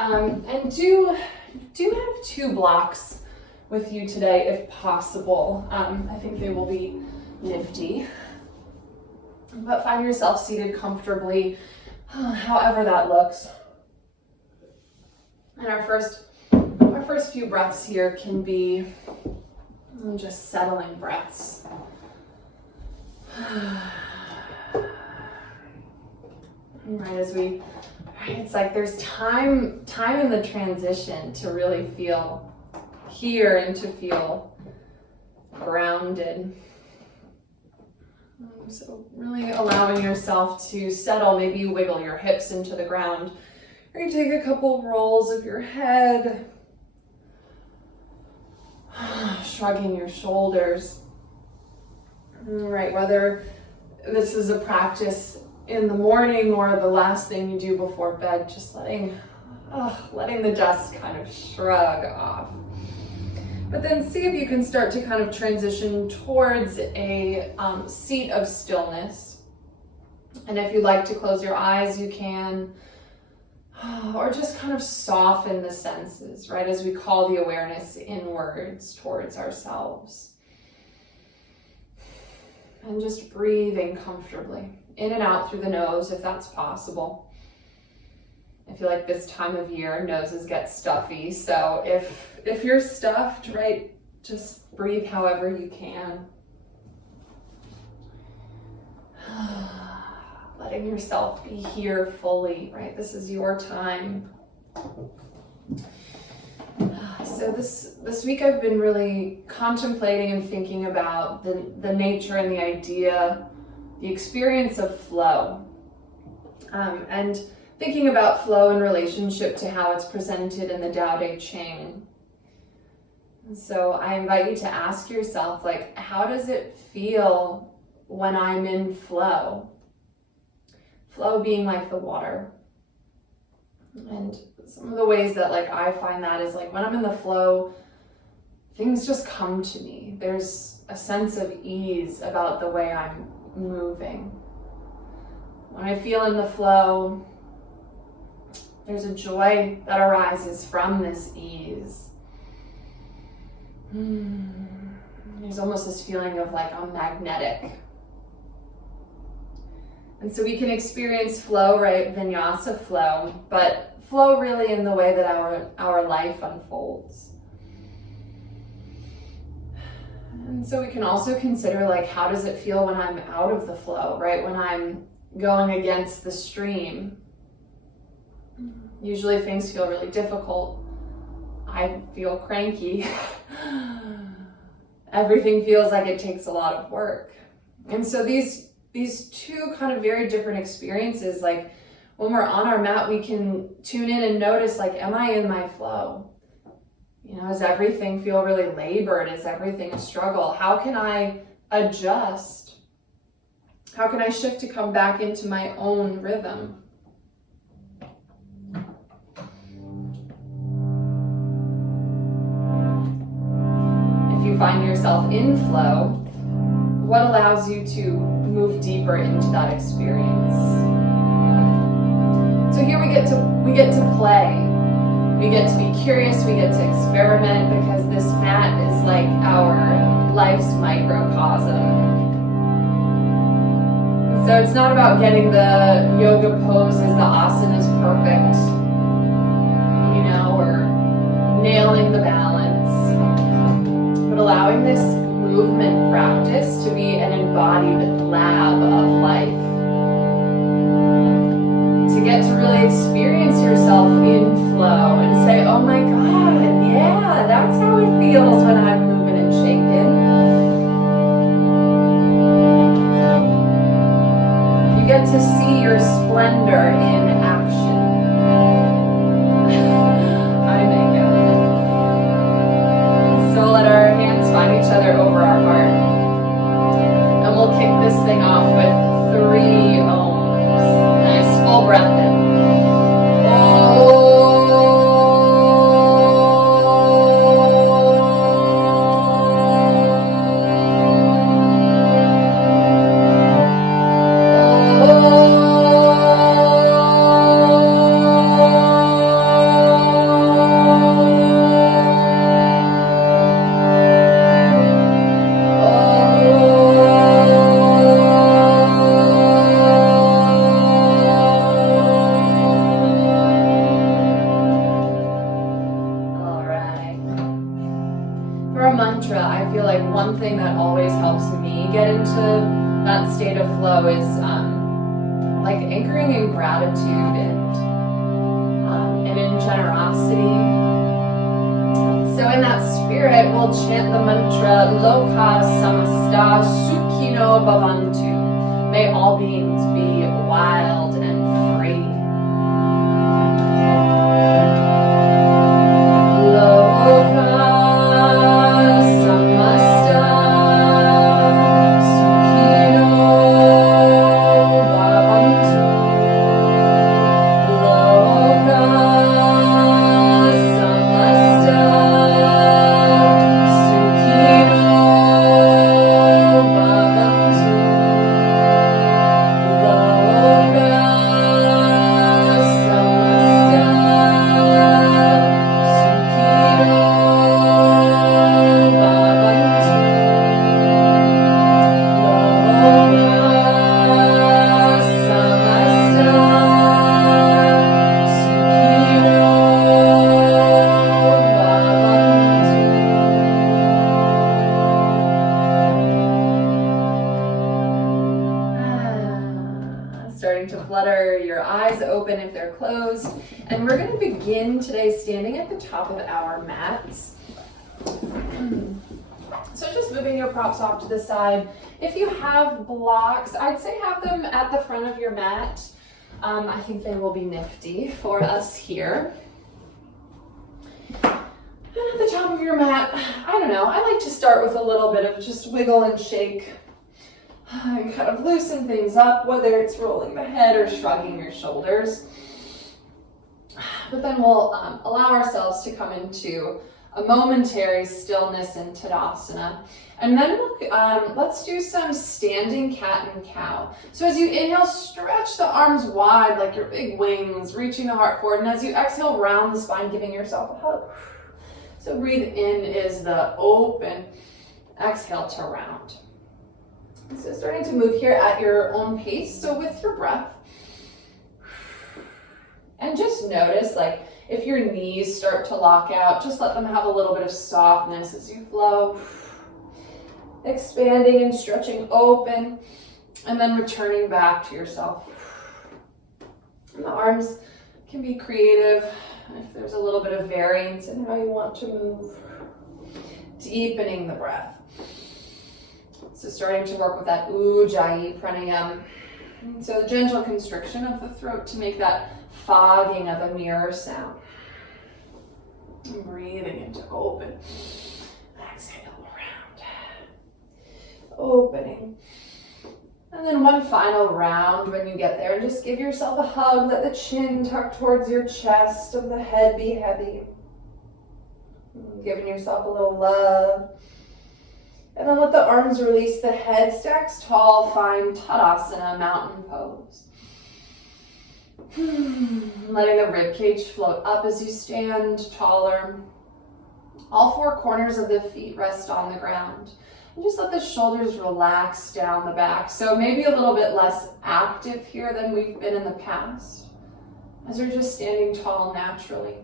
And do have 2 blocks with you today if possible. I think they will be nifty. But find yourself seated comfortably, however that looks. And our first few breaths here can be just settling breaths. It's like there's time in the transition to really feel here and to feel grounded. So really allowing yourself to settle. Maybe you wiggle your hips into the ground, or you take a couple rolls of your head, shrugging your shoulders. Right, whether this is a practice in the morning or the last thing you do before bed, just letting the dust kind of shrug off. But then see if you can start to kind of transition towards a seat of stillness. And if you'd like to close your eyes, you can, or just kind of soften the senses, right? As we call the awareness inwards towards ourselves. And just breathing comfortably, in and out through the nose if that's possible. I feel like this time of year, noses get stuffy. So if you're stuffed, right, just breathe however you can. Letting yourself be here fully, right? This is your time. So this week I've been really contemplating and thinking about the nature and the idea, the experience of flow. And thinking about flow in relationship to how it's presented in the Tao Te Ching. So I invite you to ask yourself, like, how does it feel when I'm in flow? Flow being like the water. And some of the ways that I find that is when I'm in the flow, things just come to me. There's a sense of ease about the way I'm moving. When I feel in the flow, there's a joy that arises from this ease. There's almost this feeling of I'm magnetic. And so we can experience flow, right? Vinyasa flow, but flow really in the way that our life unfolds. And so we can also consider how does it feel when I'm out of the flow, right? When I'm going against the stream. Usually things feel really difficult. I feel cranky. Everything feels like it takes a lot of work. And so these 2 kind of very different experiences, when we're on our mat, we can tune in and notice, am I in my flow? Does everything feel really labored? Is everything a struggle? How can I adjust? How can I shift to come back into my own rhythm? If you find yourself in flow, what allows you to move deeper into that experience? So here we get to play. We get to be curious, we get to experiment, because this mat is like our life's microcosm. So it's not about getting the yoga poses, the asanas perfect, or nailing the balance, but allowing this movement practice to be an embodied lab of life. To get to really experience yourself in flow and say, oh my God, yeah, that's how it feels when I'm moving and shaking. You get to see your splendor in action. Hi, Megan. So let our hands find each other over our heart. mantra, I feel like one thing that always helps me get into that state of flow is like anchoring in gratitude and in generosity. So in that spirit, we'll chant the mantra, Loka Samasta Sukhino Bhavantu. May all beings be wild and free. Loka and we're going to begin today standing at the top of our mats. So just moving your props off to the side. If you have blocks, I'd say have them at the front of your mat. I think they will be nifty for us here. And at the top of your mat, I don't know, I like to start with a little bit of just wiggle and shake and kind of loosen things up, whether it's rolling the head or shrugging your shoulders. But then we'll allow ourselves to come into a momentary stillness in Tadasana. And then let's do some standing cat and cow. So as you inhale, stretch the arms wide like your big wings, reaching the heart forward. And as you exhale, round the spine, giving yourself a hug. So breathe in is the open, exhale to round. So starting to move here at your own pace. So with your breath, and just notice, like, if your knees start to lock out, just let them have a little bit of softness as you flow. Expanding and stretching open, and then returning back to yourself. And the arms can be creative if there's a little bit of variance in how you want to move. Deepening the breath. So starting to work with that Ujjayi Pranayama. So the gentle constriction of the throat to make that fogging of a mirror sound. And breathing into open. Exhale around. Opening. And then one final round when you get there. And just give yourself a hug. Let the chin tuck towards your chest and the head be heavy. Giving yourself a little love. And then let the arms release. The head stacks tall. Find Tadasana, mountain pose. Letting the rib cage float up as you stand taller. All four corners of the feet rest on the ground. And just let the shoulders relax down the back. So maybe a little bit less active here than we've been in the past, as we're just standing tall naturally.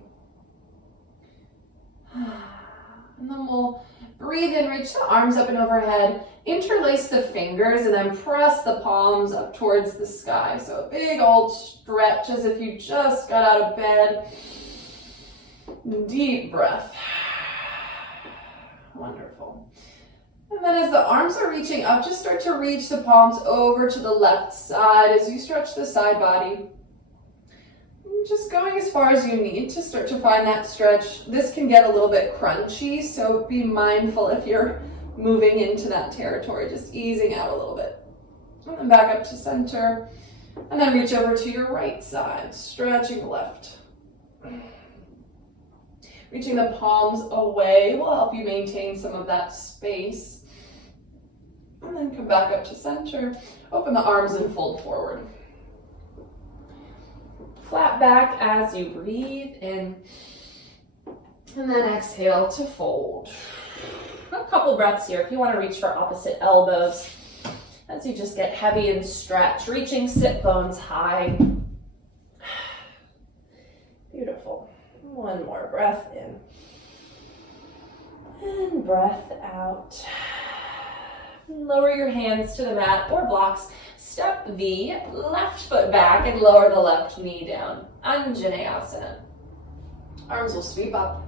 And then we'll breathe in, reach the arms up and overhead, interlace the fingers, and then press the palms up towards the sky. So a big old stretch as if you just got out of bed. Deep breath. Wonderful. And then as the arms are reaching up, just start to reach the palms over to the left side as you stretch the side body. Just going as far as you need to start to find that stretch. This can get a little bit crunchy, so be mindful if you're moving into that territory, just easing out a little bit. And then back up to center, and then reach over to your right side, stretching left. Reaching the palms away will help you maintain some of that space. And then come back up to center, open the arms and fold forward. Flat back as you breathe in, and then exhale to fold. A couple breaths here if you want to reach for opposite elbows as you just get heavy and stretch, reaching sit bones high. Beautiful. One more breath in. And breath out. Lower your hands to the mat or blocks. Step the left foot back and lower the left knee down. Anjaneyasana. Arms will sweep up.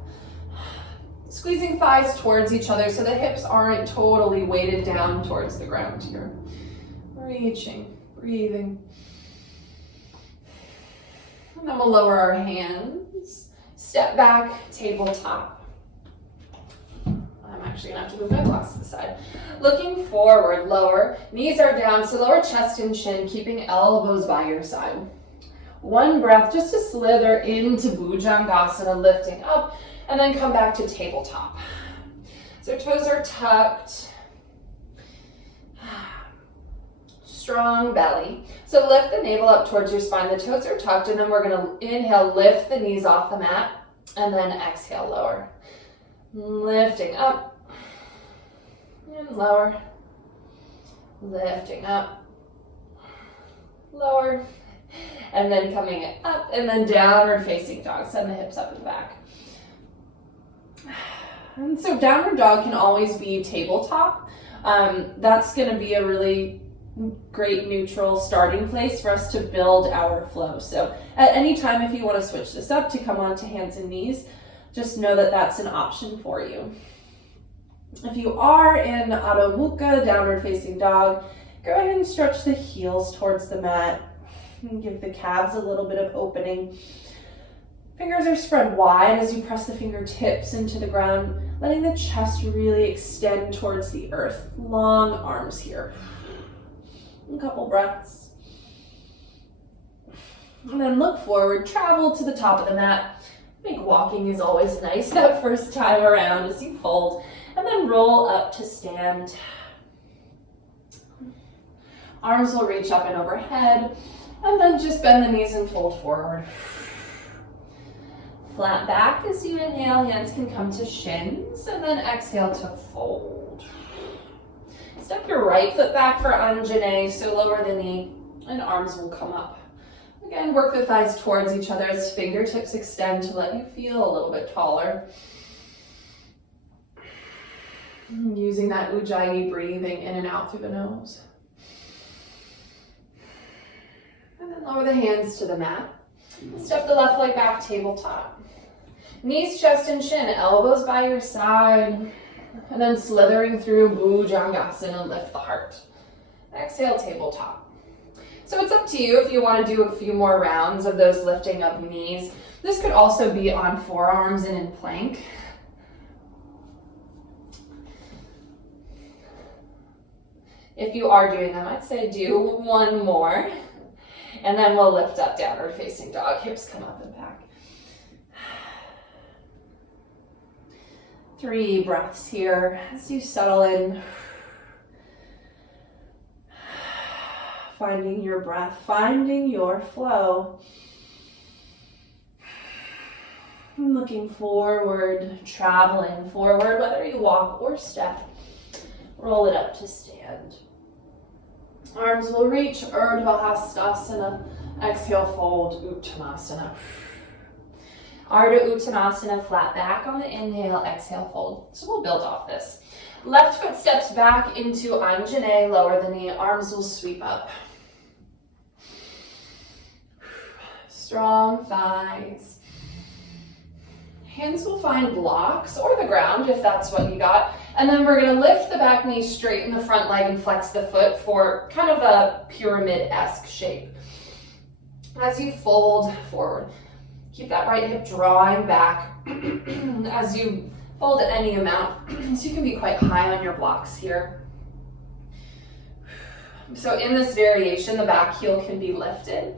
Squeezing thighs towards each other so the hips aren't totally weighted down towards the ground here. Reaching, breathing. And then we'll lower our hands. Step back, tabletop. I'm actually gonna have to move my blocks to the side. Looking forward, lower. Knees are down, so lower chest and chin, keeping elbows by your side. One breath just to slither into Bhujangasana, lifting up, and then come back to tabletop. So toes are tucked. Strong belly. So lift the navel up towards your spine. The toes are tucked, and then we're gonna inhale, lift the knees off the mat, and then exhale, lower. Lifting up, and lower. Lifting up, lower. And then coming up, and then downward facing dog. Send the hips up and back. And so downward dog can always be tabletop. That's going to be a really great neutral starting place for us to build our flow. So at any time, if you want to switch this up to come onto hands and knees, just know that that's an option for you. If you are in Adho Mukha, downward facing dog, go ahead and stretch the heels towards the mat and give the calves a little bit of opening. Fingers are spread wide as you press the fingertips into the ground, letting the chest really extend towards the earth. Long arms here. A couple breaths. And then look forward, travel to the top of the mat. I think walking is always nice that first time around as you fold. And then roll up to stand. Arms will reach up and overhead. And then just bend the knees and fold forward. Flat back as you inhale, hands can come to shins, and then exhale to fold. Step your right foot back for Anjaney, so lower the knee, and arms will come up. Again, work the thighs towards each other as fingertips extend to let you feel a little bit taller. Using that Ujjayi breathing in and out through the nose. And then lower the hands to the mat. Step the left leg back, tabletop. Knees, chest, and chin, elbows by your side. And then slithering through Bhujangasana, lift the heart. Exhale, tabletop. So it's up to you if you want to do a few more rounds of those lifting up knees. This could also be on forearms and in plank. If you are doing them, I'd say do one more. And then we'll lift up, downward facing dog. Hips come up and back. 3 breaths here as you settle in. Finding your breath, finding your flow. Looking forward, traveling forward, whether you walk or step. Roll it up to stand. Arms will reach, Urdhva Hastasana. Exhale, fold, Uttanasana. Ardha Uttanasana, flat back on the inhale, exhale, fold. So we'll build off this. Left foot steps back into Anjaney, lower the knee, arms will sweep up. Strong thighs. Hands will find blocks or the ground if that's what you got. And then we're gonna lift the back knee, straighten the front leg, and flex the foot for kind of a pyramid-esque shape. As you fold forward, keep that right hip drawing back as you fold at any amount. So you can be quite high on your blocks here. So in this variation, the back heel can be lifted.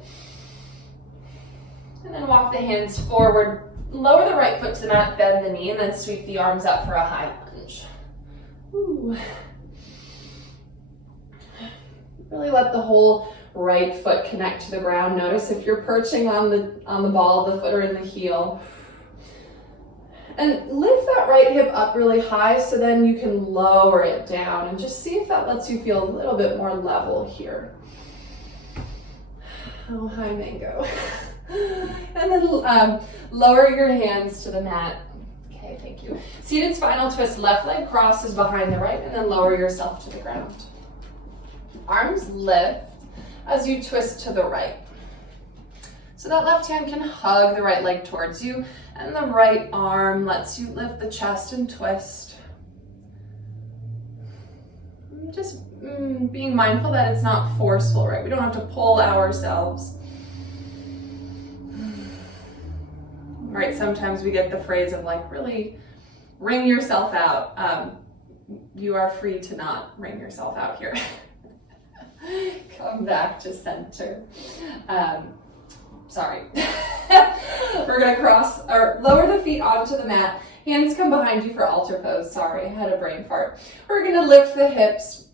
And then walk the hands forward. Lower the right foot to the mat, bend the knee, and then sweep the arms up for a high lunge. Ooh. Really let the whole right foot connect to the ground. Notice if you're perching on the ball of the foot or in the heel. And lift that right hip up really high so then you can lower it down and just see if that lets you feel a little bit more level here. Oh, hi, Mango. And then lower your hands to the mat. Okay, Okay, thank you. Seated spinal twist, left leg crosses behind the right, and then lower yourself to the ground. Arms lift as you twist to the right. So that left hand can hug the right leg towards you, and the right arm lets you lift the chest and twist. Just being mindful that it's not forceful, right? We don't have to pull ourselves. Right, sometimes we get the phrase of like, really wring yourself out. You are free to not wring yourself out here. Come back to center. Sorry. We're gonna cross or lower the feet onto the mat. Hands come behind you for altar pose. Sorry, I had a brain fart. We're gonna lift the hips.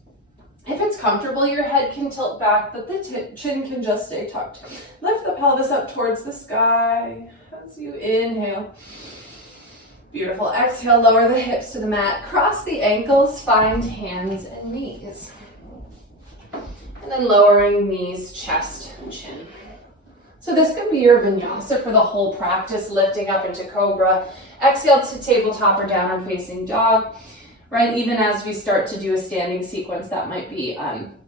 If it's comfortable, your head can tilt back, but the chin can just stay tucked. Lift the pelvis up towards the sky as you inhale. Beautiful. Exhale, lower the hips to the mat. Cross the ankles, find hands and knees. And then lowering knees, chest, and chin. So this could be your vinyasa for the whole practice, lifting up into cobra. Exhale to tabletop or downward facing dog. Right, even as we start to do a standing sequence, that might be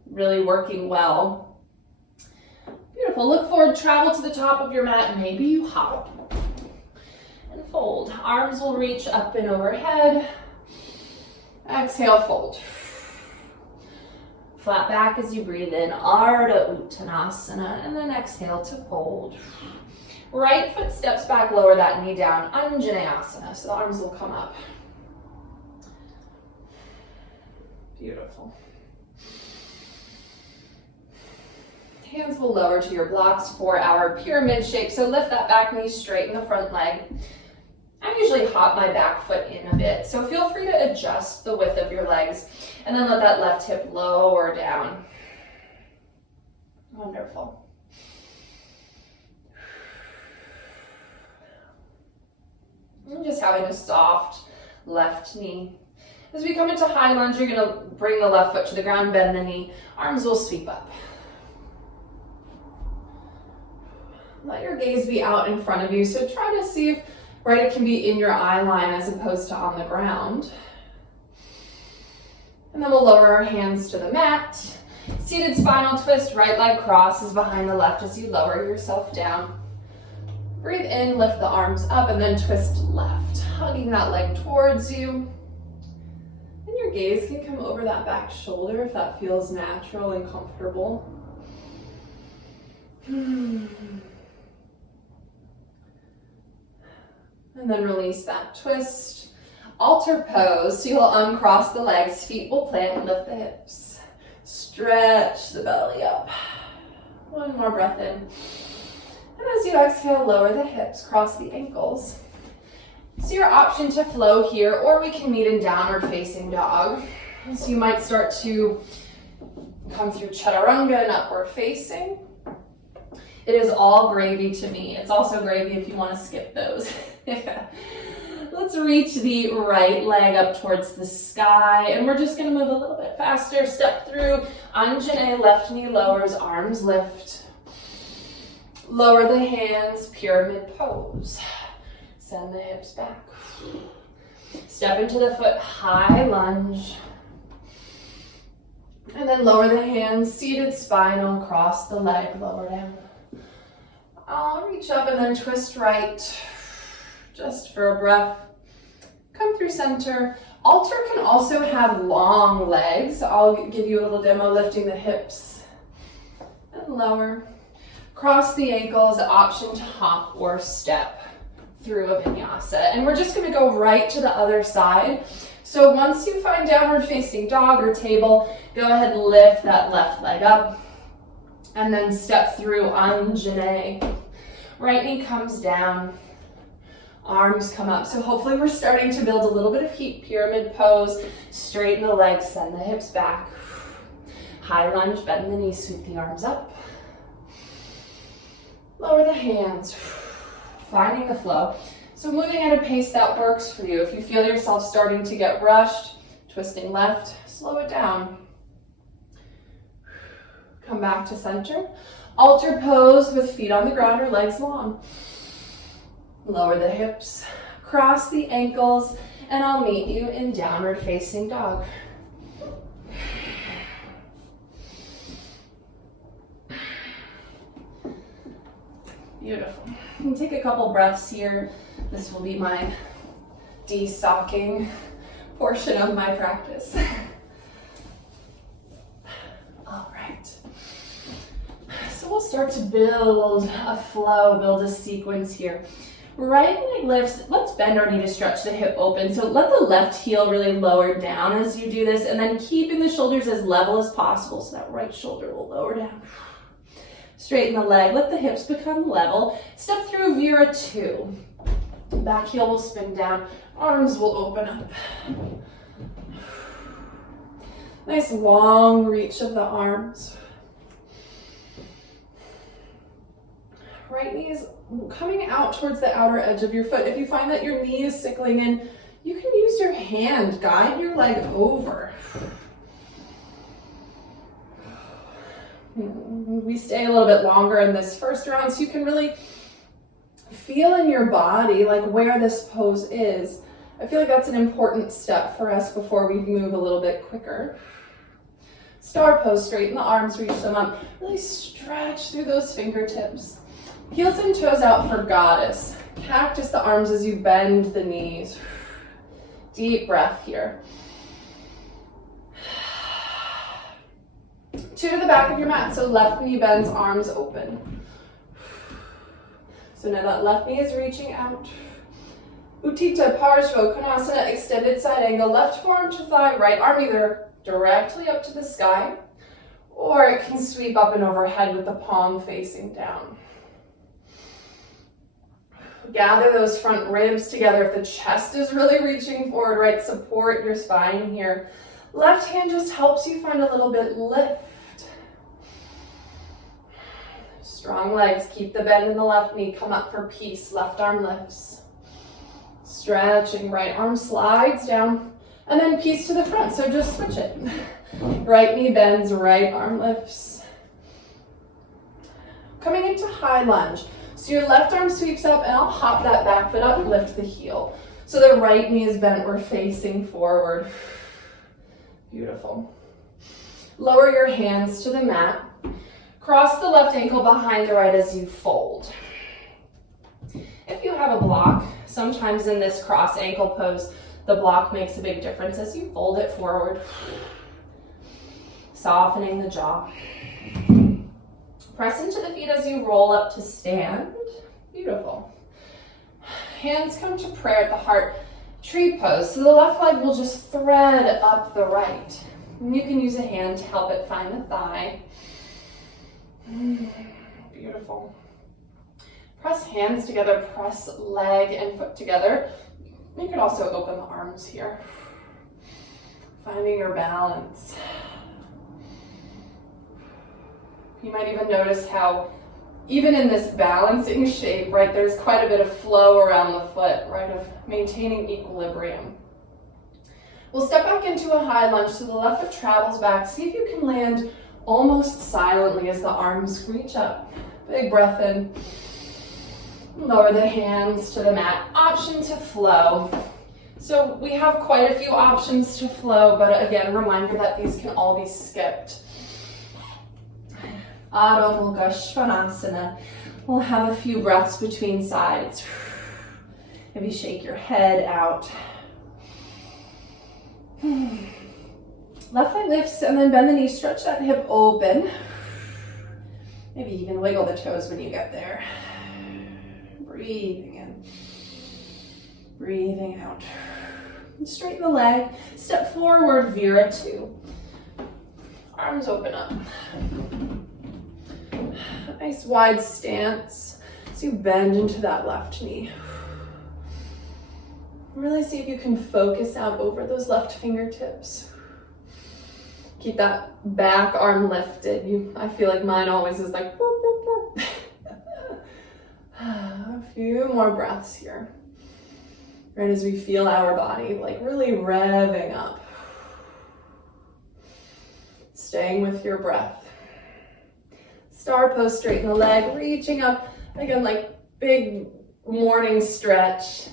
really working well. Beautiful. Look forward, travel to the top of your mat. Maybe you hop and fold. Arms will reach up and overhead. Exhale, fold. Flat back as you breathe in, Ardha Uttanasana, and then exhale to fold. Right foot steps back, lower that knee down, Anjaneyasana, so the arms will come up. Beautiful. Hands will lower to your blocks for our pyramid shape. So lift that back knee, straighten the front leg. I usually hop my back foot in a bit, so feel free to adjust the width of your legs and then let that left hip lower down. Wonderful. And just having a soft left knee. As we come into high lunge, you're going to bring the left foot to the ground, bend the knee. Arms will sweep up. Let your gaze be out in front of you. So try to see if, right, it can be in your eye line as opposed to on the ground. And then we'll lower our hands to the mat. Seated spinal twist, right leg crosses behind the left as you lower yourself down. Breathe in, lift the arms up, and then twist left, hugging that leg towards you. Your gaze can come over that back shoulder if that feels natural and comfortable. And then release that twist. Altar pose, so you'll uncross the legs, feet will plant, lift the hips. Stretch the belly up. One more breath in. And as you exhale, lower the hips, cross the ankles. So your option to flow here, or we can meet in downward facing dog. So you might start to come through chaturanga and upward facing. It is all gravy to me. It's also gravy if you want to skip those. Let's reach the right leg up towards the sky, and we're just going to move a little bit faster. Step through Anjaneyasana, left knee lowers, arms lift. Lower the hands, pyramid pose. Send the hips back. Step into the foot, high lunge. And then lower the hands, seated spinal, cross the leg, lower down. I'll reach up and then twist right, just for a breath. Come through center. Altar can also have long legs. I'll give you a little demo, lifting the hips and lower. Cross the ankles, option to hop or step through a vinyasa. And we're just going to go right to the other side. So once you find downward facing dog or table, go ahead and lift that left leg up and then step through Anjaneyasana. Right knee comes down, arms come up. So hopefully we're starting to build a little bit of heat, pyramid pose. Straighten the legs, send the hips back. High lunge, bend the knees, sweep the arms up. Lower the hands. Finding the flow. So moving at a pace that works for you. If you feel yourself starting to get rushed, twisting left, slow it down. Come back to center. Altar pose with feet on the ground or legs long. Lower the hips, Cross the ankles, and I'll meet you in downward facing dog. Beautiful. And take a couple breaths here. This will be my de-stocking portion of my practice. All right. So we'll start to build a flow, build a sequence here. Right leg lifts, let's bend our knee to stretch the hip open. So let the left heel really lower down as you do this, and then keeping the shoulders as level as possible so that right shoulder will lower down. Straighten the leg, let the hips become level. Step through Vira 2. Back heel will spin down, arms will open up. Nice long reach of the arms. Right knee is coming out towards the outer edge of your foot. If you find that your knee is sickling in, you can use your hand, guide your leg over. We stay a little bit longer in this first round so you can really feel in your body like where this pose is. I feel like that's an important step for us before we move a little bit quicker. Star pose, straighten the arms, reach them up. Really stretch through those fingertips. Heels and toes out for goddess. Cactus the arms as you bend the knees. Deep breath here. 2 to the back of your mat, so left knee bends, arms open. So now that left knee is reaching out. Utthita Parshva, extended side angle, left forearm to thigh, right arm either directly up to the sky, or it can sweep up and overhead with the palm facing down. Gather those front ribs together. If the chest is really reaching forward, right, support your spine here. Left hand just helps you find a little bit lift. Strong legs, keep the bend in the left knee, come up for peace, left arm lifts. Stretching, right arm slides down, and then peace to the front, so just switch it. Right knee bends, right arm lifts. Coming into high lunge. So your left arm sweeps up, and I'll hop that back foot up, lift the heel. So the right knee is bent, we're facing forward. Beautiful. Lower your hands to the mat. Cross the left ankle behind the right as you fold. If you have a block, sometimes in this cross ankle pose, the block makes a big difference as you fold it forward. Softening the jaw. Press into the feet as you roll up to stand. Beautiful. Hands come to prayer at the heart. Tree pose. So the left leg will just thread up the right. And you can use a hand to help it find the thigh. Beautiful. Press hands together, press leg and foot together. You can also open the arms here. Finding your balance. You might even notice how even in this balancing shape, right, there's quite a bit of flow around the foot, right, of maintaining equilibrium. We'll step back into a high lunge so the left foot travels back. See if you can land almost silently as the arms reach up. Big breath in. Lower the hands to the mat. Option to flow. So we have quite a few options to flow, but again, reminder that these can all be skipped. Adho Mukha Svanasana. We'll have a few breaths between sides. Maybe shake your head out. Left leg lifts and then bend the knee, stretch that hip open. Maybe even wiggle the toes when you get there. Breathing in. Breathing out. Straighten the leg. Step forward, Vira 2. Arms open up. Nice wide stance. So you bend into that left knee. Really see if you can focus out over those left fingertips. Keep that back arm lifted. I feel like mine always is like boop, boop, boop. A few more breaths here. Right as we feel our body like really revving up. Staying with your breath. Star pose, straighten the leg, reaching up. Again, like big morning stretch.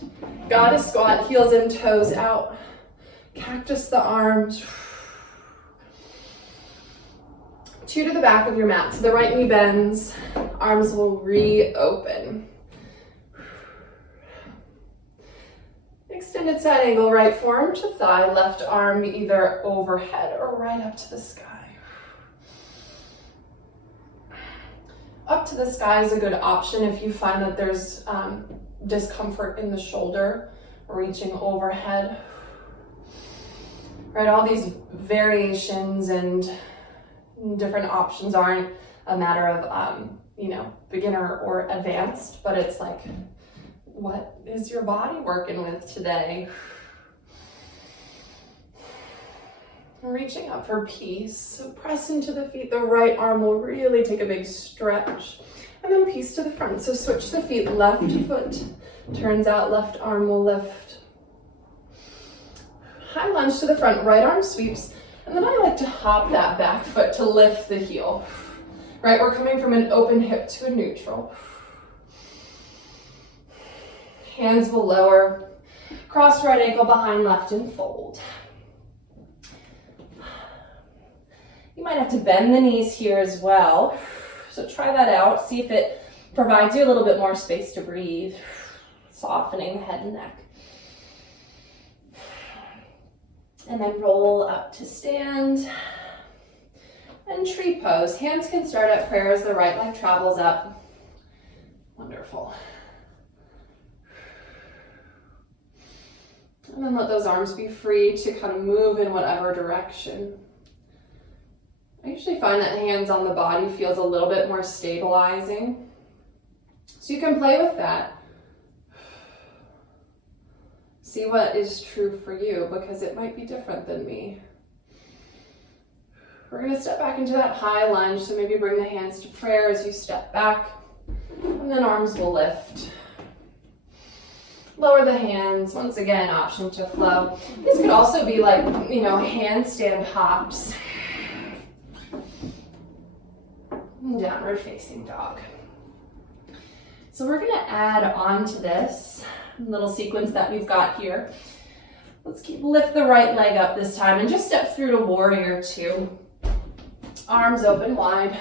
Goddess squat, heels in, toes out. Cactus the arms. 2 to the back of your mat. So the right knee bends, arms will reopen. Extended side angle, right forearm to thigh, left arm either overhead or right up to the sky. Up to the sky is a good option if you find that there's discomfort in the shoulder, reaching overhead. Right, all these variations and different options aren't a matter of, beginner or advanced, but it's like, what is your body working with today? Reaching up for peace. So press into the feet. The right arm will really take a big stretch. And then peace to the front. So switch the feet. Left foot turns out. Left arm will lift. High lunge to the front. Right arm sweeps. And then I like to hop that back foot to lift the heel. Right, we're coming from an open hip to a neutral. Hands will lower. Cross right ankle behind left and fold. You might have to bend the knees here as well. So try that out. See if it provides you a little bit more space to breathe. Softening the head and neck. And then roll up to stand. And tree pose. Hands can start at prayer as the right leg travels up. Wonderful. And then let those arms be free to kind of move in whatever direction. I usually find that hands on the body feels a little bit more stabilizing. So you can play with that. See what is true for you, because it might be different than me. We're going to step back into that high lunge, so maybe bring the hands to prayer as you step back, and then arms will lift. Lower the hands, once again, option to flow. This could also be like, handstand hops. Downward facing dog. So we're gonna add on to this little sequence that we've got here. Let's lift the right leg up this time and just step through to warrior 2. Arms open wide.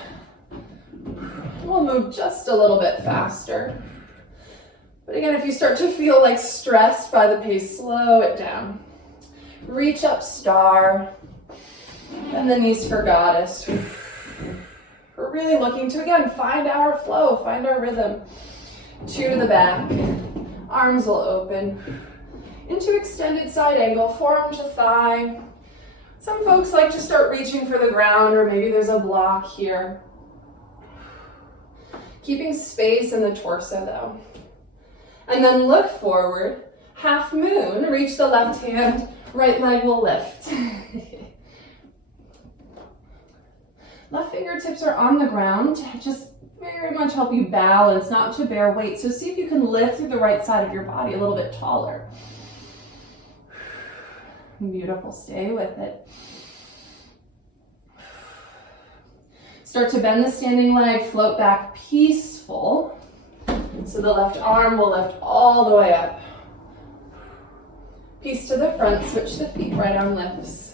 We'll move just a little bit faster. But again, if you start to feel like stressed by the pace, slow it down. Reach up, star. Bend the knees for goddess. We're really looking to, again, find our flow, find our rhythm. 2 to the back. Arms will open. Into extended side angle, forearm to thigh. Some folks like to start reaching for the ground, or maybe there's a block here. Keeping space in the torso though. And then look forward, half moon, reach the left hand, right leg will lift. Left fingertips are on the ground to just very much help you balance, not to bear weight. So see if you can lift through the right side of your body a little bit taller. Beautiful, stay with it. Start to bend the standing leg, float back, peaceful. So the left arm will lift all the way up. Peace to the front, switch the feet, right arm lifts.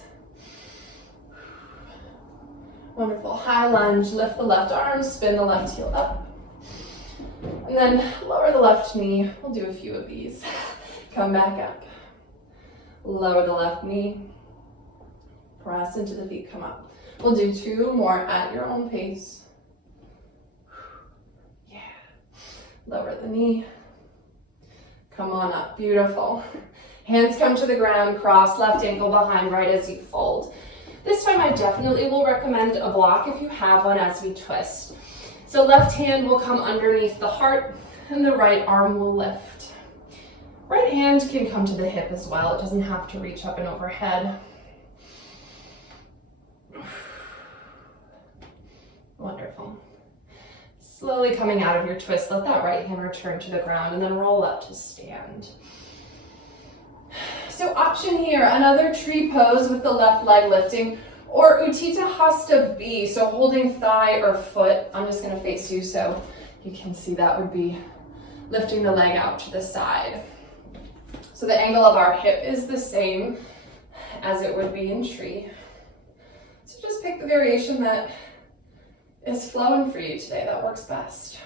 Wonderful, high lunge, lift the left arm, spin the left heel up. And then lower the left knee, we'll do a few of these. Come back up. Lower the left knee. Press into the feet, come up. We'll do 2 more at your own pace. Yeah. Lower the knee. Come on up, beautiful. Hands come to the ground, cross left ankle behind right as you fold. This time I definitely will recommend a block if you have one as we twist. So left hand will come underneath the heart and the right arm will lift. Right hand can come to the hip as well. It doesn't have to reach up and overhead. Wonderful. Slowly coming out of your twist, let that right hand return to the ground and then roll up to stand. So option here, another tree pose with the left leg lifting, or Utthita Hasta B, so holding thigh or foot. I'm just gonna face you so you can see that would be lifting the leg out to the side. So the angle of our hip is the same as it would be in tree. So just pick the variation that is flowing for you today, that works best.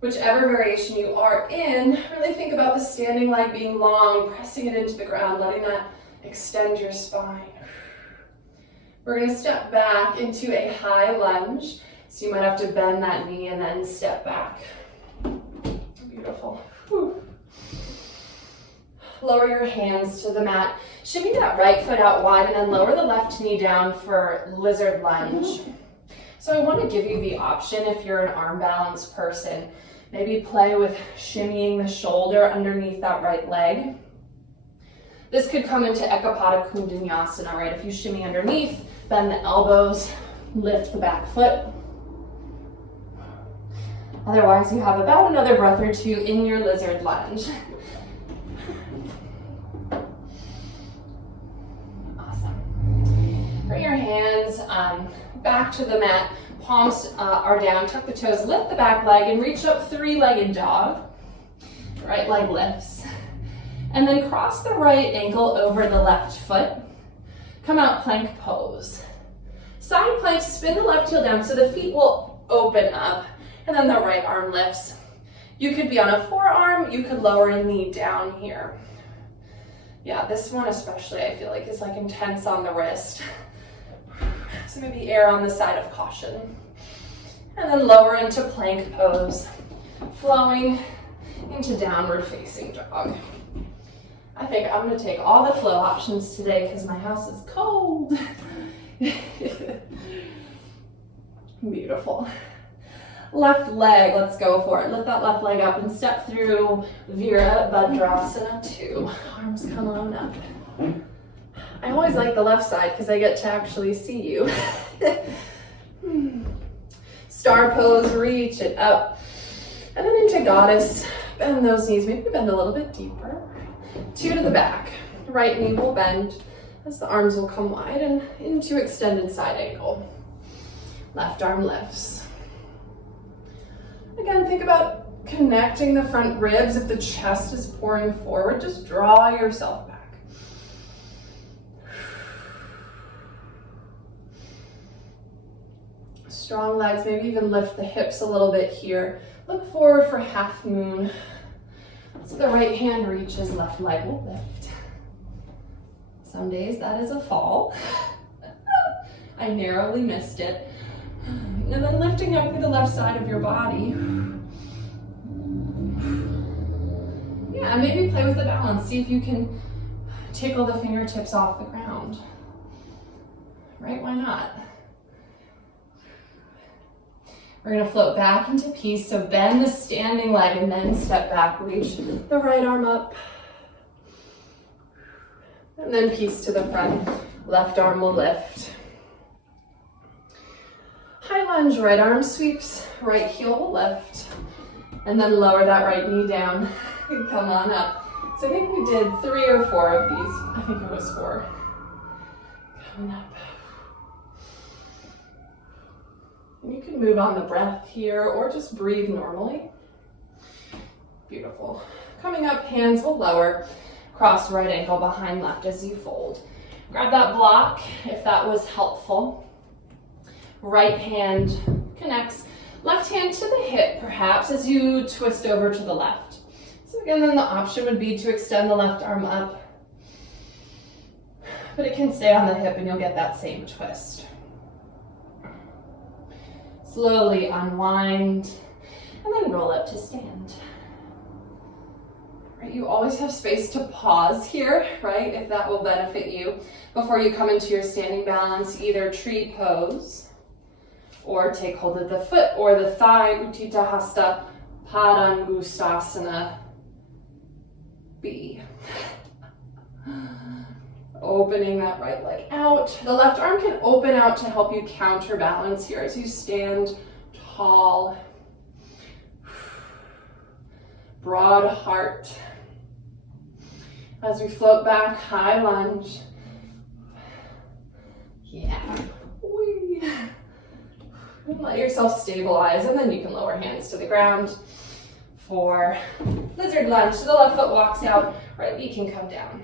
Whichever variation you are in, really think about the standing leg being long, pressing it into the ground, letting that extend your spine. We're going to step back into a high lunge. So you might have to bend that knee and then step back. Beautiful. Whew. Lower your hands to the mat. Shimmy that right foot out wide and then lower the left knee down for lizard lunge. So I want to give you the option, if you're an arm balance person, maybe play with shimmying the shoulder underneath that right leg. This could come into Ekapada Kundanyasana, right? If you shimmy underneath, bend the elbows, lift the back foot. Otherwise, you have about another breath or two in your lizard lunge. Awesome. Bring your hands back to the mat. Palms are down, tuck the toes, lift the back leg, and reach up three-legged dog. Right leg lifts. And then cross the right ankle over the left foot. Come out plank pose. Side plank, spin the left heel down so the feet will open up, and then the right arm lifts. You could be on a forearm, you could lower a knee down here. Yeah, this one especially I feel like is like intense on the wrist. So maybe err on the side of caution. And then lower into plank pose, flowing into downward facing dog. I think I'm gonna take all the flow options today because my house is cold. Beautiful. Left leg, let's go for it. Lift that left leg up and step through Virabhadrasana 2. Arms come on up. I always like the left side because I get to actually see you. Star pose, reach it up. And then into goddess, bend those knees, maybe bend a little bit deeper. 2 to the back. Right knee will bend as the arms will come wide and into extended side angle. Left arm lifts. Again, think about connecting the front ribs. If the chest is pouring forward, just draw yourself back. Strong legs, maybe even lift the hips a little bit here. Look forward for half moon. So the right hand reaches, left leg will lift. Some days that is a fall. I narrowly missed it. And then lifting up through the left side of your body. Yeah, maybe play with the balance. See if you can tickle the fingertips off the ground. Right, why not? We're gonna float back into peace. So bend the standing leg and then step back. Reach the right arm up. And then peace to the front. Left arm will lift. High lunge, right arm sweeps, right heel will lift. And then lower that right knee down and come on up. So I think we did 3 or 4 of these. I think it was 4. Coming up. And you can move on the breath here or just breathe normally. Beautiful. Coming up, hands will lower. Cross right ankle behind left as you fold. Grab that block if that was helpful. Right hand connects. Left hand to the hip perhaps as you twist over to the left. So again, then the option would be to extend the left arm up. But it can stay on the hip and you'll get that same twist. Slowly unwind and then roll up to stand. Right, you always have space to pause here, right, if that will benefit you before you come into your standing balance, either tree pose or take hold of the foot or the thigh, Utthita Hasta Padangusthasana B. Opening that right leg out. The left arm can open out to help you counterbalance here as you stand tall. Broad heart. As we float back, high lunge. Yeah. Whee. And let yourself stabilize, and then you can lower hands to the ground. 4. Lizard lunge. So the left foot walks out, right knee can come down.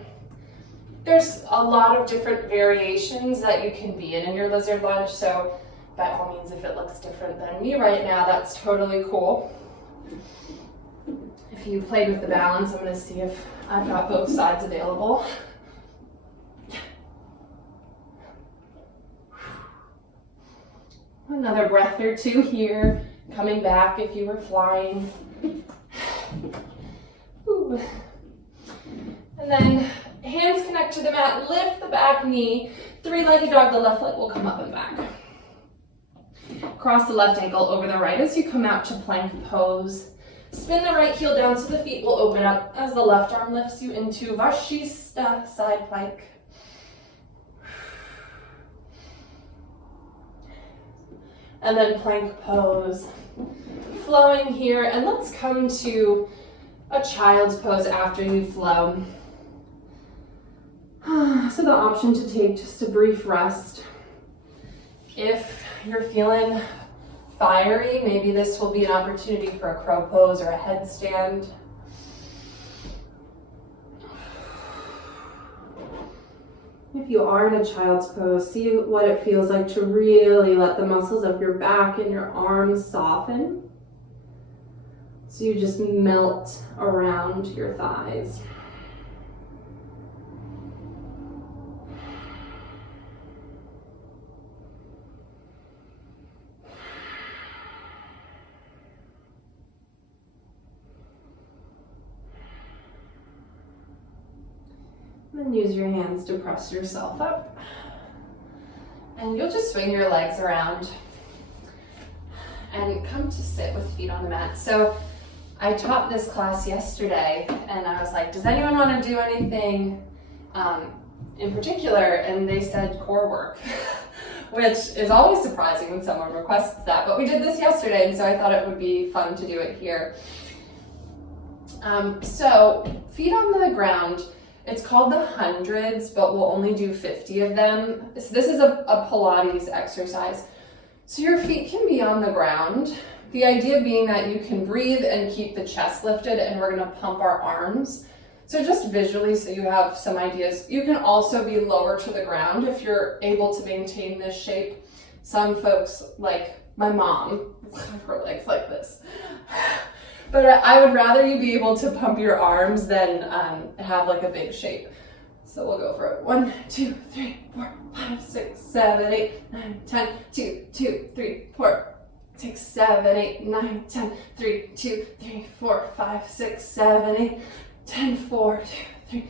There's a lot of different variations that you can be in your lizard lunge, so by all means, if it looks different than me right now, that's totally cool. If you played with the balance, I'm going to see if I've got both sides available. Another breath or two here, coming back if you were flying. Ooh. And then hands connect to the mat, lift the back knee, 3-legged dog, the left leg will come up and back. Cross the left ankle over the right as you come out to plank pose. Spin the right heel down so the feet will open up as the left arm lifts you into Vashishtha, side plank. And then plank pose. Flowing here, and let's come to a child's pose after you flow. So the option to take just a brief rest. If you're feeling fiery, maybe this will be an opportunity for a crow pose or a headstand. If you are in a child's pose, see what it feels like to really let the muscles of your back and your arms soften. So you just melt around your thighs. Then use your hands to press yourself up. And you'll just swing your legs around and come to sit with feet on the mat. So I taught this class yesterday and I was like, does anyone want to do anything in particular? And they said core work, which is always surprising when someone requests that. But we did this yesterday, and so I thought it would be fun to do it here. So feet on the ground. It's called the hundreds, but we'll only do 50 of them. So this is a Pilates exercise. So your feet can be on the ground. The idea being that you can breathe and keep the chest lifted, and we're gonna pump our arms. So just visually, so you have some ideas. You can also be lower to the ground if you're able to maintain this shape. Some folks, like my mom, have her legs like this. But I would rather you be able to pump your arms than have like a big shape. So we'll go for it. 1, 2, 3, 4, 5, 6, 7, 8, 9, 10. 2, 2, 3, 4, 6, 7, 8, 9, 10. 3, 2, 3, 4, 5, 6, 7, 8, 10. 4, 2, 3.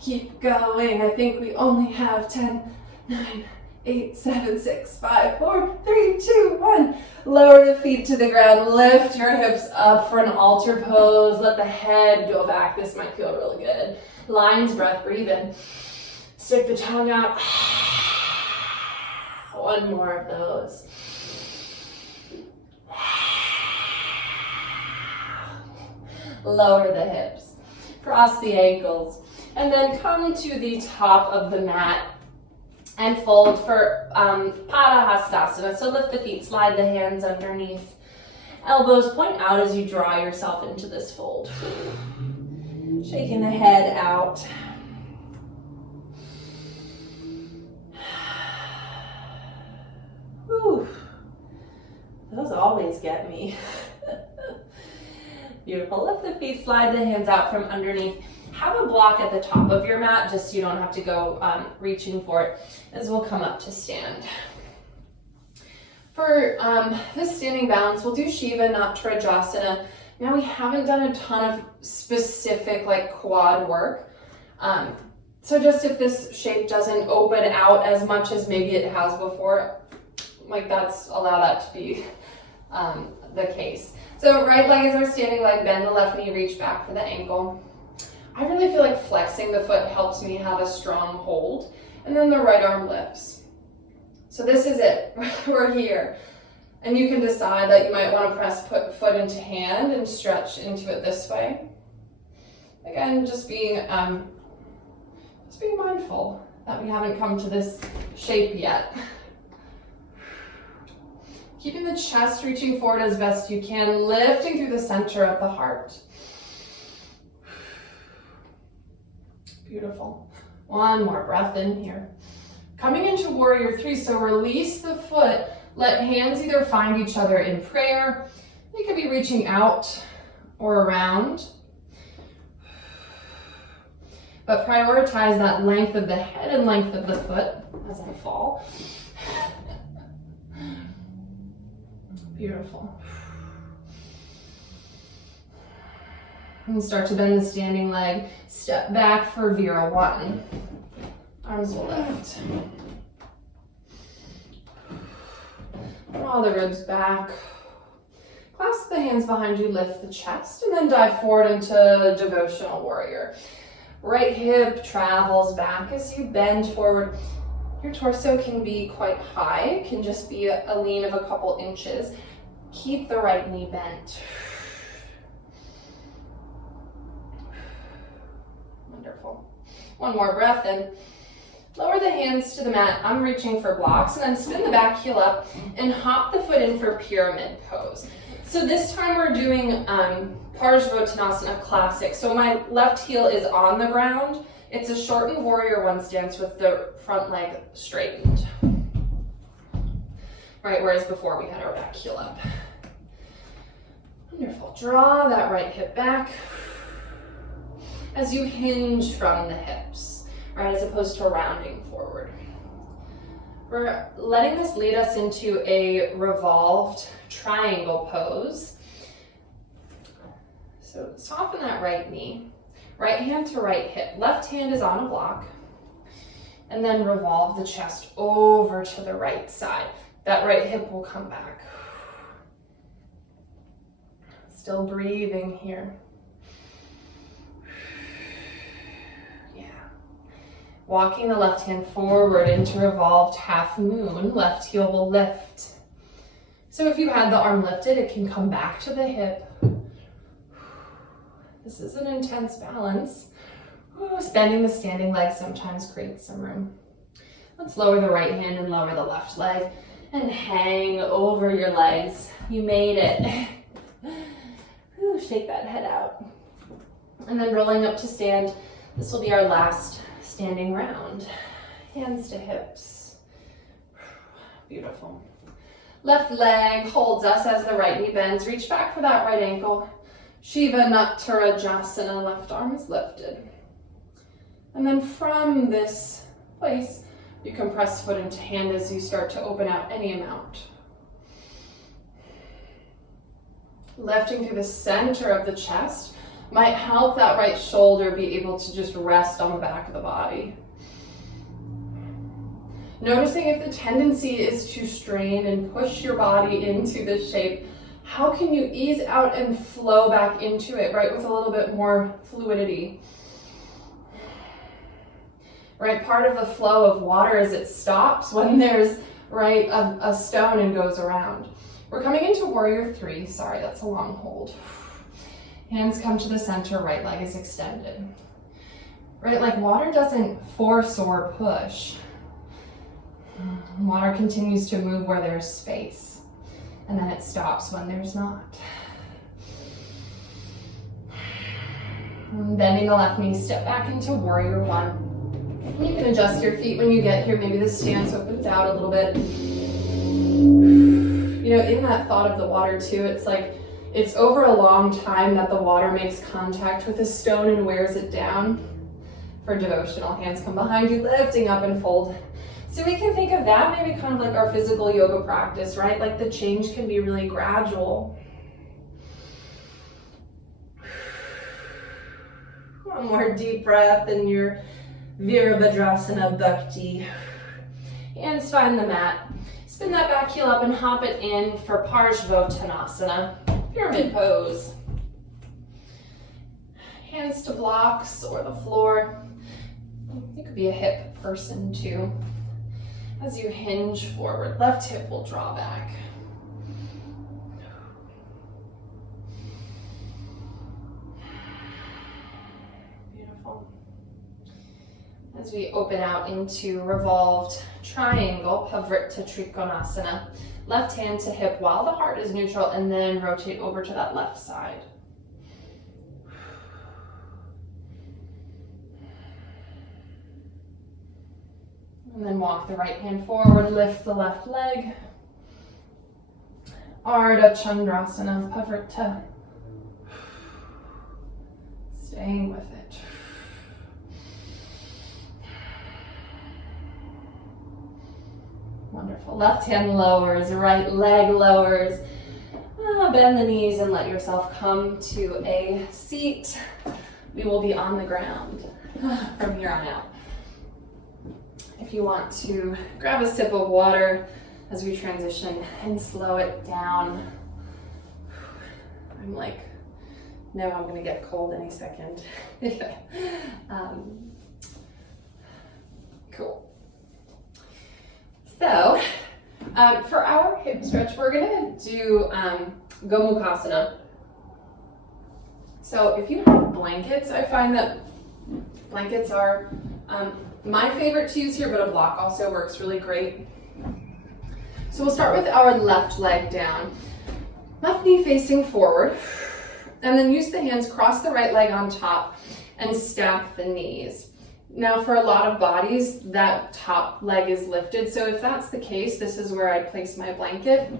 Keep going. I think we only have 10, 9, 8, 7, 6, 5, 4, 3, 2, 1. Lower the feet to the ground. Lift your hips up for an altar pose. Let the head go back. This might feel really good. Lion's breath. Breathe in. Stick the tongue out. One more of those. Lower the hips. Cross the ankles. And then come to the top of the mat and fold for Padahastasana. So lift the feet, slide the hands underneath. Elbows point out as you draw yourself into this fold. Shaking the head out. Whew. Those always get me. Beautiful. Lift the feet, slide the hands out from underneath. Have a block at the top of your mat just so you don't have to go reaching for it as we'll come up to stand. For this standing balance, we'll do Shiva Natarajasana. Now we haven't done a ton of specific like quad work. So just if this shape doesn't open out as much as maybe it has before, like allow that to be the case. So right leg is our standing leg, bend the left knee, reach back for the ankle. I really feel like flexing the foot helps me have a strong hold. And then the right arm lifts. So this is it. We're here. And you can decide that you might want to press foot into hand and stretch into it this way. Again, just being mindful that we haven't come to this shape yet. Keeping the chest reaching forward as best you can, lifting through the center of the heart. Beautiful. One more breath in here. Coming into warrior three, so release the foot. Let hands either find each other in prayer. They could be reaching out or around. But prioritize that length of the head and length of the foot as I fall. Beautiful. And start to bend the standing leg. Step back for Vira one. Arms will lift. Draw the ribs back. Clasp the hands behind you, lift the chest, and then dive forward into devotional warrior. Right hip travels back as you bend forward. Your torso can be quite high. It can just be a lean of a couple inches. Keep the right knee bent. Wonderful. One more breath in. Lower the hands to the mat. I'm reaching for blocks, and then spin the back heel up and hop the foot in for pyramid pose. So this time we're doing Parsvottanasana Classic. So my left heel is on the ground. It's a shortened warrior one stance with the front leg straightened. Right, whereas before we had our back heel up. Wonderful. Draw that right hip back as you hinge from the hips, right, as opposed to rounding forward. We're letting this lead us into a revolved triangle pose. So soften that right knee, right hand to right hip. Left hand is on a block, and then revolve the chest over to the right side. That right hip will come back. Still breathing here. Yeah. Walking the left hand forward into revolved half moon. Left heel will lift. So if you had the arm lifted, it can come back to the hip. This is an intense balance. Bending the standing leg sometimes creates some room. Let's lower the right hand and lower the left leg and hang over your legs. You made it. Shake that head out. And then rolling up to stand. This will be our last standing round. Hands to hips. Beautiful. Left leg holds us as the right knee bends. Reach back for that right ankle. Shiva Nattarajasana, left arm is lifted. And then from this place, you can press foot into hand as you start to open out any amount. Lifting through the center of the chest might help that right shoulder be able to just rest on the back of the body. Noticing if the tendency is to strain and push your body into this shape, how can you ease out and flow back into it, right, with a little bit more fluidity? Right, part of the flow of water is it stops when there's, right, a stone and goes around. We're coming into warrior three. Sorry, that's a long hold. Hands come to the center, right leg is extended. Right, like water doesn't force or push. Water continues to move where there's space, and then it stops when there's not. Bending the left knee, step back into warrior one. You can adjust your feet when you get here. Maybe the stance opens out a little bit. You know, in that thought of the water too, it's like it's over a long time that the water makes contact with a stone and wears it down. For devotional, hands come behind you, lifting up and fold. So we can think of that maybe kind of like our physical yoga practice, right? Like the change can be really gradual. One more deep breath in your Virabhadrasana Bhakti. Hands find the mat. Spin that back heel up and hop it in for Parsvottanasana, pyramid pose. Hands to blocks or the floor. You could be a hip person too. As you hinge forward, left hip will draw back. Beautiful. As we open out into revolved triangle, Parivrtta Trikonasana. Left hand to hip while the heart is neutral, and then rotate over to that left side. And then walk the right hand forward, lift the left leg. Ardha Chandrasana, Pavrita. Staying with it. Wonderful. Left hand lowers, right leg lowers. Bend the knees and let yourself come to a seat. We will be on the ground from here on out. If you want to grab a sip of water as we transition and slow it down. I'm like, no, I'm gonna get cold any second. Cool. So, for our hip stretch, we're gonna do Gomukhasana. So if you have blankets, I find that blankets are my favorite to use here, but a block also works really great. So we'll start with our left leg down. Left knee facing forward, and then use the hands, cross the right leg on top, and stack the knees. Now for a lot of bodies, that top leg is lifted, so if that's the case, this is where I place my blanket.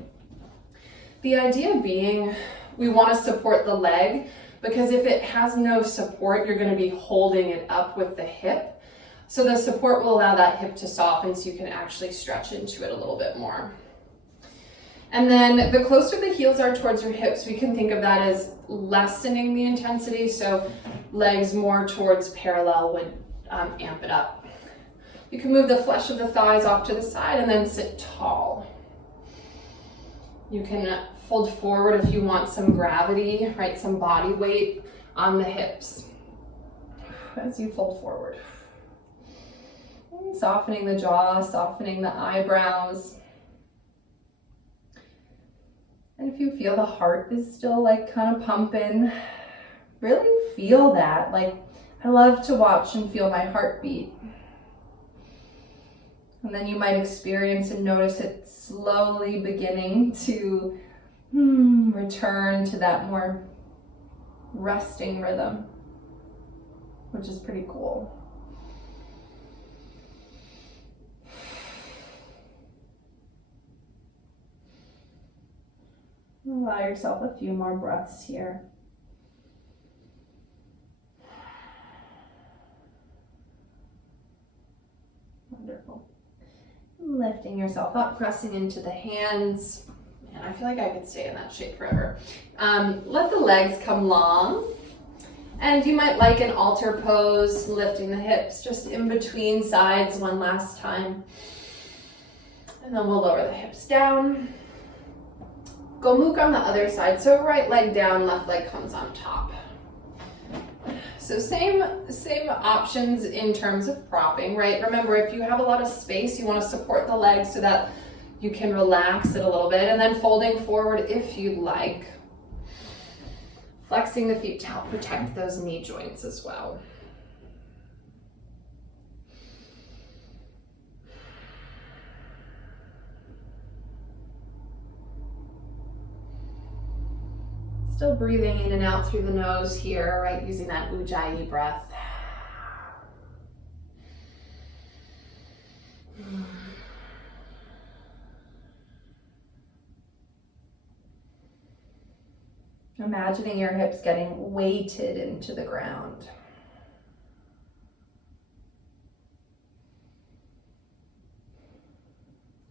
The idea being, we want to support the leg, because if it has no support, you're going to be holding it up with the hip. So the support will allow that hip to soften so you can actually stretch into it a little bit more. And then the closer the heels are towards your hips, we can think of that as lessening the intensity. So legs more towards parallel would amp it up. You can move the flesh of the thighs off to the side and then sit tall. You can fold forward if you want some gravity, right? Some body weight on the hips as you fold forward. And softening the jaw, softening the eyebrows. And if you feel the heart is still like kind of pumping, really feel that. Like, I love to watch and feel my heartbeat. And then you might experience and notice it slowly beginning to return to that more resting rhythm, which is pretty cool. Allow yourself a few more breaths here. Wonderful. Lifting yourself up, pressing into the hands. Man, I feel like I could stay in that shape forever. Let the legs come long. And you might like an altar pose, lifting the hips just in between sides one last time. And then we'll lower the hips down. Gomukh on the other side. So right leg down, left leg comes on top. So same options in terms of propping, right? Remember, if you have a lot of space, you want to support the legs so that you can relax it a little bit, and then folding forward if you'd like. Flexing the feet to help protect those knee joints as well. Still breathing in and out through the nose here, right? Using that Ujjayi breath. Imagining your hips getting weighted into the ground.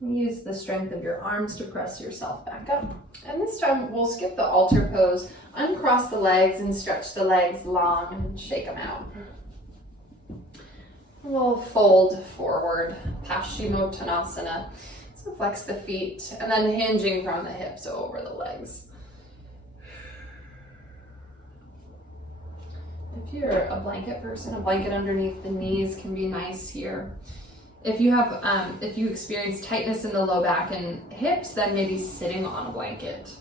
Use the strength of your arms to press yourself back up. And this time we'll skip the altar pose, uncross the legs and stretch the legs long and shake them out. We'll fold forward, Paschimottanasana. So flex the feet and then hinging from the hips over the legs. If you're a blanket person, a blanket underneath the knees can be nice here. If you have, if you experience tightness in the low back and hips, then maybe sitting on a blanket.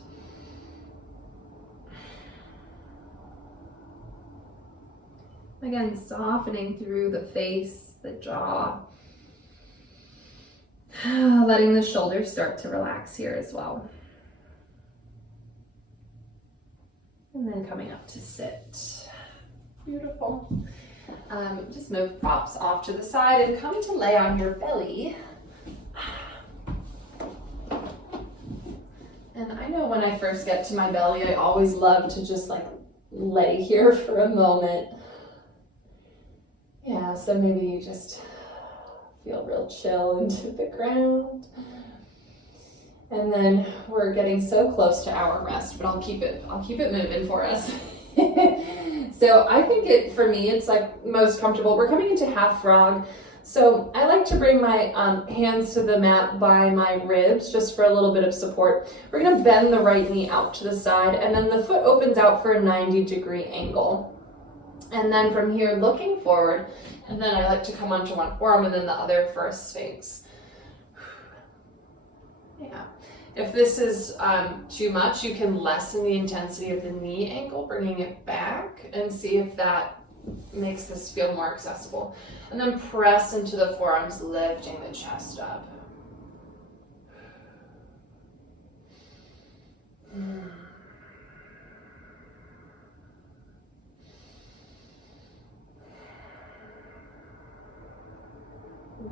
Again, softening through the face, the jaw. Letting the shoulders start to relax here as well. And then coming up to sit. Beautiful. Just move props off to the side and come to lay on your belly. And I know when I first get to my belly, I always love to just like lay here for a moment. Yeah, so maybe you just feel real chill into the ground. And then we're getting so close to our rest, but I'll keep it moving for us. So I think for me, it's like most comfortable. We're coming into half frog. So I like to bring my hands to the mat by my ribs just for a little bit of support. We're gonna bend the right knee out to the side, and then the foot opens out for a 90-degree angle. And then from here, looking forward, and then I like to come onto one forearm and then the other for a sphinx. Yeah. If this is too much, you can lessen the intensity of the knee angle, bringing it back, and see if that makes this feel more accessible. And then press into the forearms, lifting the chest up.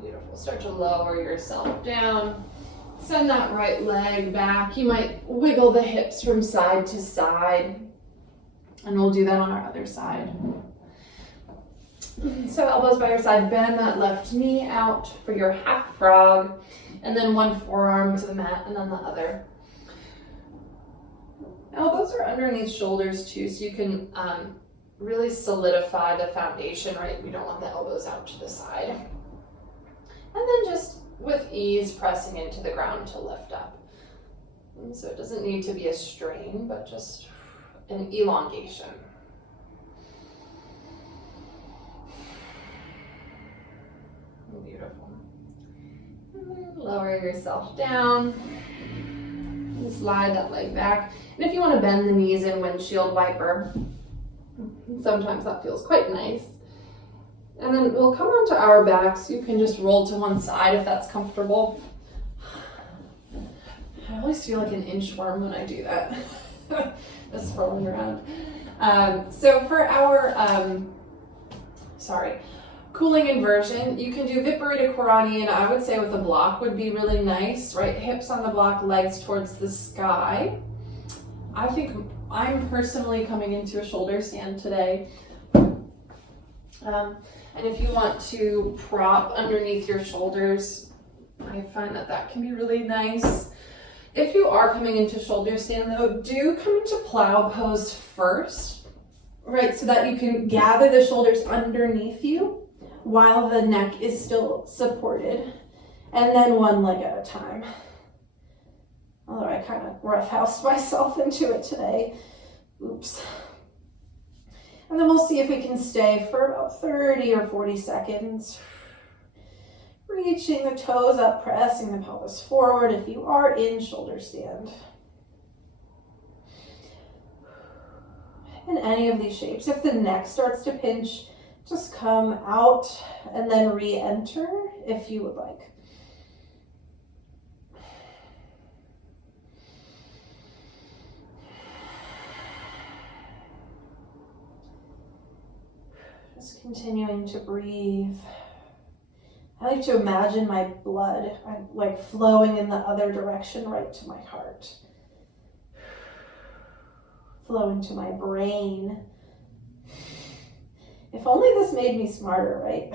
Beautiful. Start to lower yourself down. Send that right leg back. You might wiggle the hips from side to side. And we'll do that on our other side. So elbows by your side, bend that left knee out for your half frog. And then one forearm to the mat and then the other. Elbows are underneath shoulders too, so you can really solidify the foundation, right? We don't want the elbows out to the side. And then just with ease, pressing into the ground to lift up. And so it doesn't need to be a strain, but just an elongation. Beautiful. And then lower yourself down. And slide that leg back. And if you want to bend the knees in windshield wiper, sometimes that feels quite nice. And then we'll come onto our backs. You can just roll to one side if that's comfortable. I always feel like an inchworm when I do that. Just rolling around. So for our, cooling inversion, you can do Viparita Karani, and I would say with a block would be really nice, right? Hips on the block, legs towards the sky. I think I'm personally coming into a shoulder stand today. And if you want to prop underneath your shoulders, I find that can be really nice. If you are coming into shoulder stand though, do come into plow pose first, right? So that you can gather the shoulders underneath you while the neck is still supported. And then one leg at a time. Although I kind of roughhoused myself into it today. Oops. And then we'll see if we can stay for about 30 or 40 seconds. Reaching the toes up, pressing the pelvis forward if you are in shoulder stand. In any of these shapes, if the neck starts to pinch, just come out and then re-enter if you would like. Just continuing to breathe. I like to imagine my blood like flowing in the other direction right to my heart. Flowing to my brain. If only this made me smarter, right?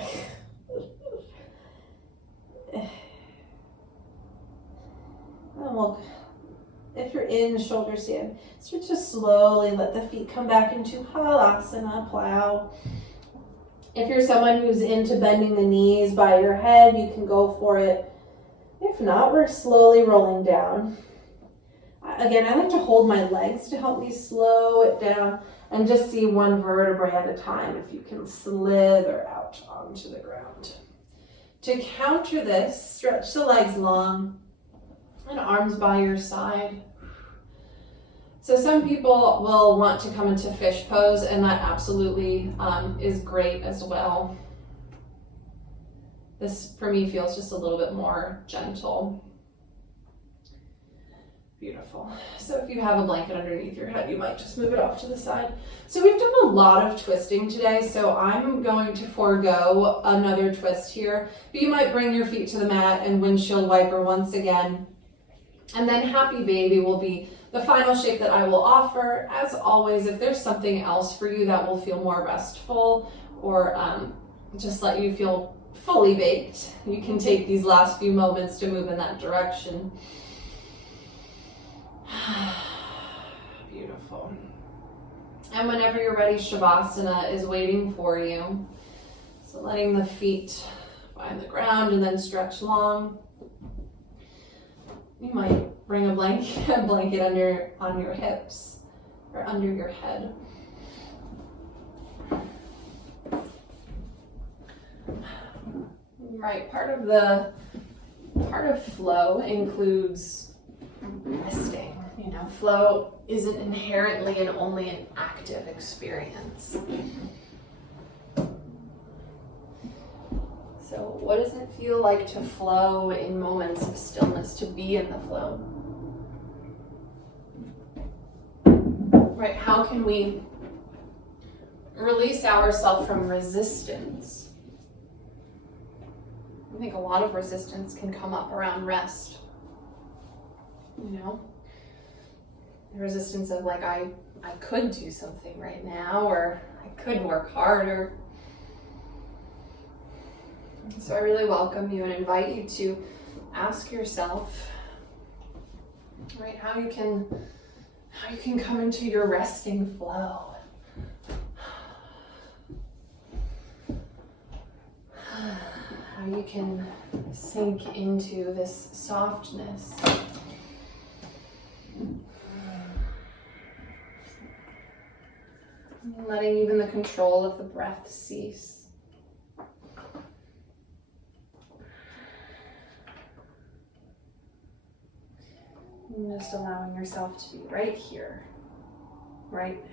And if you're in shoulder stand, start to slowly let the feet come back into Halasana, plow. If you're someone who's into bending the knees by your head, you can go for it. If not, we're slowly rolling down. Again, I like to hold my legs to help me slow it down and just see one vertebrae at a time if you can slither out onto the ground. To counter this, stretch the legs long and arms by your side. So some people will want to come into fish pose, and that absolutely is great as well. This for me feels just a little bit more gentle. Beautiful. So if you have a blanket underneath your head, you might just move it off to the side. So we've done a lot of twisting today, so I'm going to forego another twist here. But you might bring your feet to the mat and windshield wiper once again. And then happy baby will be the final shape that I will offer. As always, if there's something else for you that will feel more restful or just let you feel fully baked, you can take these last few moments to move in that direction. Beautiful. And whenever you're ready, Shavasana is waiting for you. So letting the feet find the ground and then stretch long. You might bring a blanket on your hips or under your head. Right, part of flow includes resting. You know, flow isn't inherently and only an active experience. So what does it feel like to flow in moments of stillness, to be in the flow? Right, how can we release ourselves from resistance? I think a lot of resistance can come up around rest. You know? The resistance of like, I could do something right now, or I could work harder. So I really welcome you and invite you to ask yourself, right, how you can come into your resting flow. How you can sink into this softness. Letting even the control of the breath cease. And just allowing yourself to be right here, right now.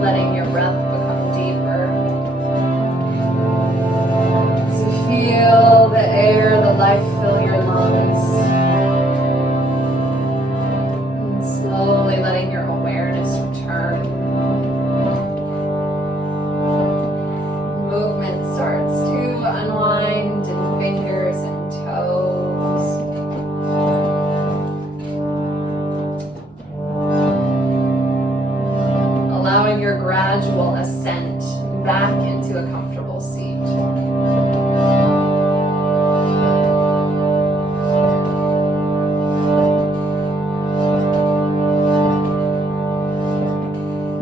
letting your breath become deeper. So feel the air, the life fill your lungs. And slowly letting your awareness return. Movement starts to unwind in fingers and toes. Allowing your gradual ascent back into a comfortable seat.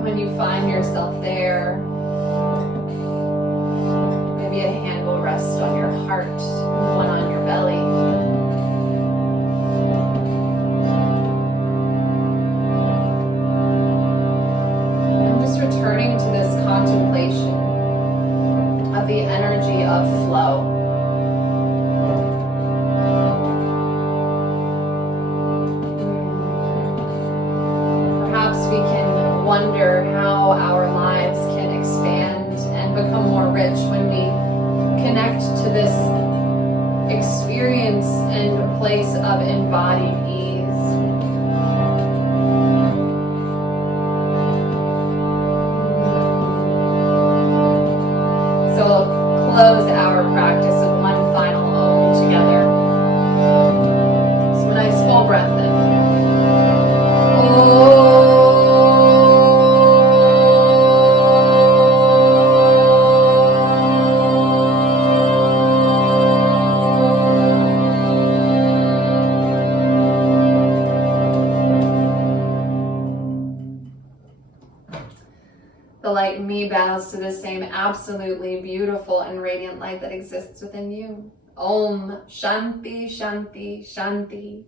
When you find yourself there, maybe a hand will rest on your heart and one on your belly. Returning to this contemplation of the energy of flow. Perhaps we can wonder how our lives can expand and become more rich when we connect to this experience and place of embodied ease. So we'll close our practice with one final Om together. So a nice full breath in. The light in me bows to the same absolutely beautiful and radiant light that exists within you. Om Shanti Shanti Shanti.